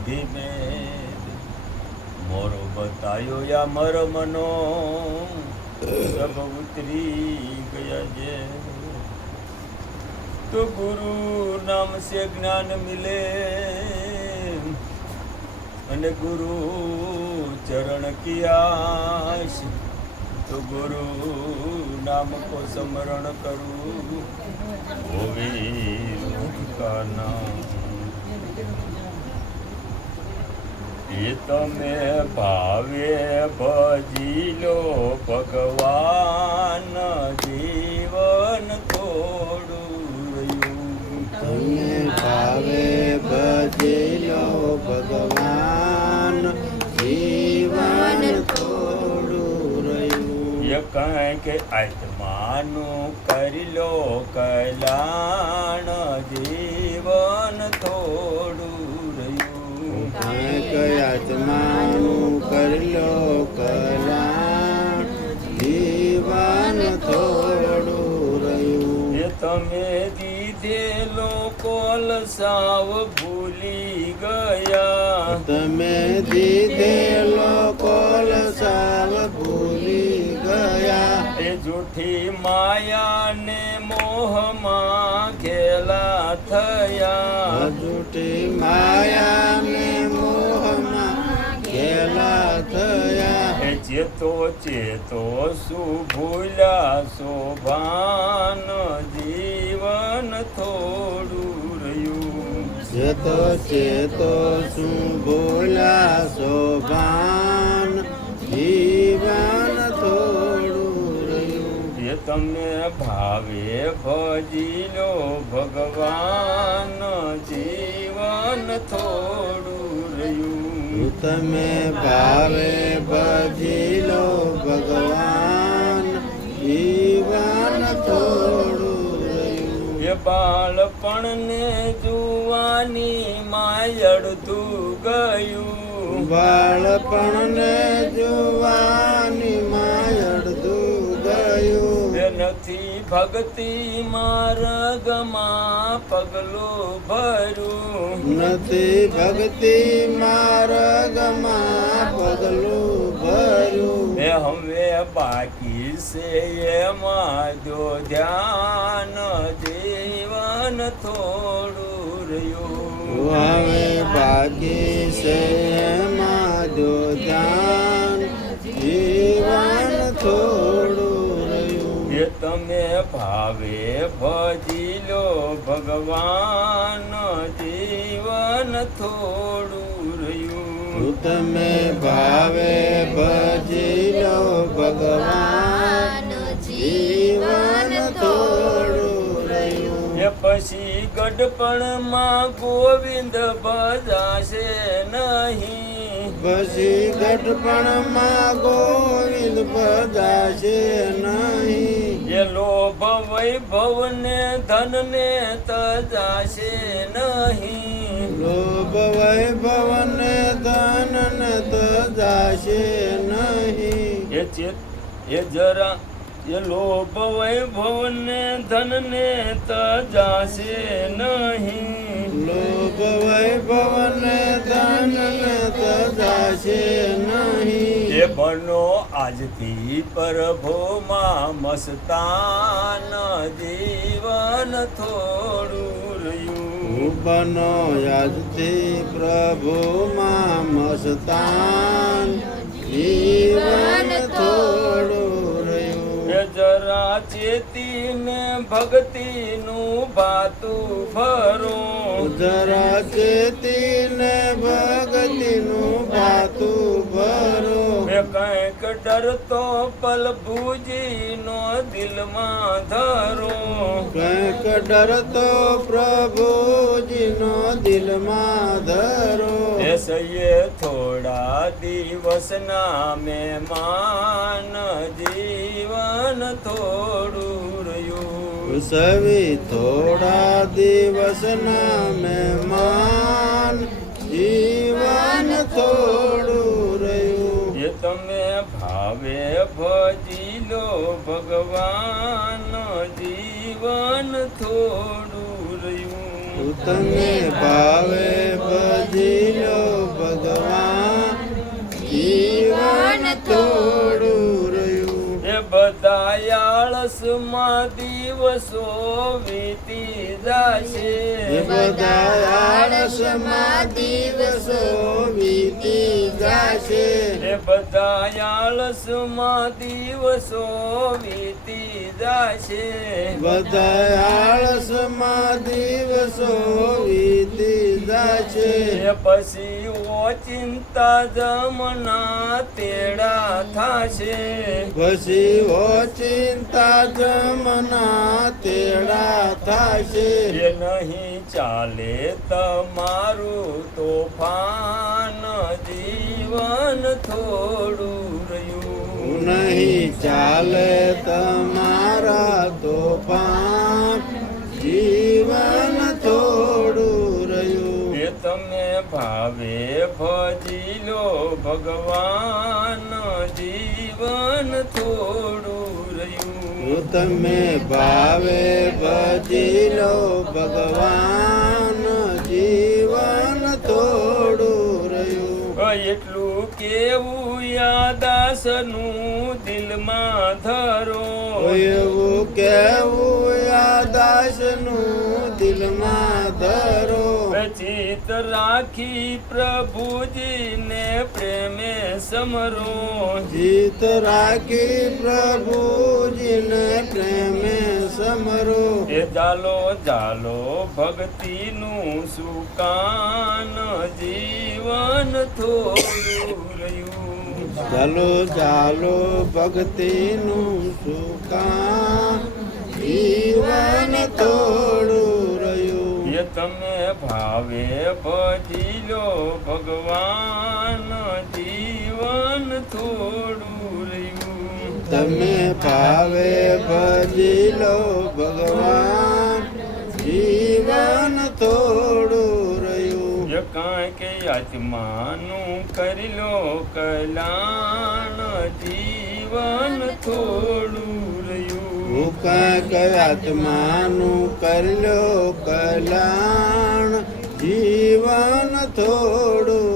વિધિ ભેદ મોરો બતાયો યા મરમનો સબ ઉતરી ગયા જે तो गुरु नाम से ज्ञान मिले अने गुरु चरण की आश तो गुरु नाम को स्मरण करूं वो वीर का नाम ये तमे भावे भजी लो भगवान जीवन थोड़ू તમે ભાવે ભજેલો ભગવાન જીવન થોડું રહ્યું એ કંઈક આત્માનું કરી લો કલ્યાણ જીવન થોડું રહ્યું કંઈક આત્માનું કરી લો કલ્યાણ જીવન થોડું રહ્યું એ તમે દીધેલો કોલસાવ ભૂલી ગયા તમે દીધેલો કોલસાવ ભૂલી ગયા એ જૂઠી માયાને મોહમાં ઘેલા થયા જૂઠી માયાને મોહમાં ઘેલા થયા એ ચેતો ચેતો શું ભૂલ્યા શોભાન જીવન થોડું રહ્યું ચેતો ચેતો શું ભૂલ્યા શોભાન જીવન થોડું રહ્યું એ તમને ભાવે ભજી લો ભગવાન જીવન થોડું રહ્યું તમે ભાવે ભજી લો ભગવાન જીવન થોડું રહ્યું એ બાળપણને જુવાની માયડતું ગયું બાળપણને જુવાની માયડતું ગયું એ નથી ભક્તિ માર્ગમાં પગલું ભર્યું નથી ભક્તિ માર્ગમાં પગલું ભર્યું એ હવે બાકી છે એમાં જો ધ્યાન જીવન થોડું રહ્યું હવે બાકી છે એમાં જો ધ્યાન જીવન થોડું રહ્યું એ તમે ભાવે ભજી લો ભગવાન જીવન થોડું રહ્યું તમે ભાવે ભજી લો ભગવાન જીવન થોડું રહ્યું એ પછી ગઢપણમાં ગોવિંદ ભજાશે નહીં પછી ગઢપણમાં ગોવિંદ ભજાશે નહીં એ લોભ વૈભવને ધનને તજાશે નહીં લોભ વૈભવને ધનને તજાશે નહીં એ ચેત એ જરા એ લોભ વૈભવને ધનને તજાશે નહીં લોભ વૈભવને ધનને તજાશે નહીં એ બનો આજથી પ્રભુમાં મસ્તાન જીવન થોડું રહ્યું બનો યાદથી પ્રભુમાં મસ્તાન જીવન થોડું રહ્યું એ જરા ચેતીને ભક્તિનું ભાતું ભરો જરા ચેતીને ભગતિનું ભાતું ભરો એ કંઈક ડરતો પલ ભુજીનો દિલમાં ધરો કંઈક ડરતો પ્રભુજીનો દિલમાં ધરો એ સૈયે થોડા દિવસના મહેમાન જીવન થોડું રહ્યું સવી થોડા દિવસના મહેમાન જીવન થોડું રહ્યું એ તમે ભાવે ભજી લો ભગવાન જીવન થોડું રહ્યું તમે ભાવે ભજી લો આળસમાં દિવસો વીતી જાશે એ બધા આળસમાં દિવસો વીતી જાશે એ બધા આળસમાં દિવસો વીતી જાશે બધા આળસમાં દિવસો વીતી જાશે એ પછી ઓચિંતા જમના તેડા થાશે પછી ઓચિંતા જમના તેડા થાશે એ નહીં ચાલે તમારું તોફાન જીવન થોડું રહ્યું નહીં ચાલે તમારા તોફાન જીવન થોડું રહ્યું એ તમે ભાવે ભજી લો ભગવાન જીવન થોડું રહ્યું તમે ભાવે ભજી લો ભગવાન જીવન થોડું રહ્યું એટલું કેવું યાદાસનું દિલમાં ધરો એવું કેવું યાદાસનું દિલમાં ધરો ચિત રાખી પ્રભુજીને પ્રેમે સમરો જીત રાખી પ્રભુજીને પ્રેમે સમરો એ જાલો જાલો ભક્તિનું સુકાન જીવન થોડું રહ્યું ચાલો ચાલો ભક્તિનું સુકાન જીવન થોડું રહ્યું એ તમે ભાવે ભજી લો ભગવાન જીવન થોડું રહ્યું તમે ભાવે ભજી લો ભગવાન જીવન થોડું રહ્યું એ કાંઈક આત્માનું કરી લો કલ્યાણ જીવન થોડું રહ્યું કાંઈક આત્માનું કરલો કલ્યાણ જીવન થોડું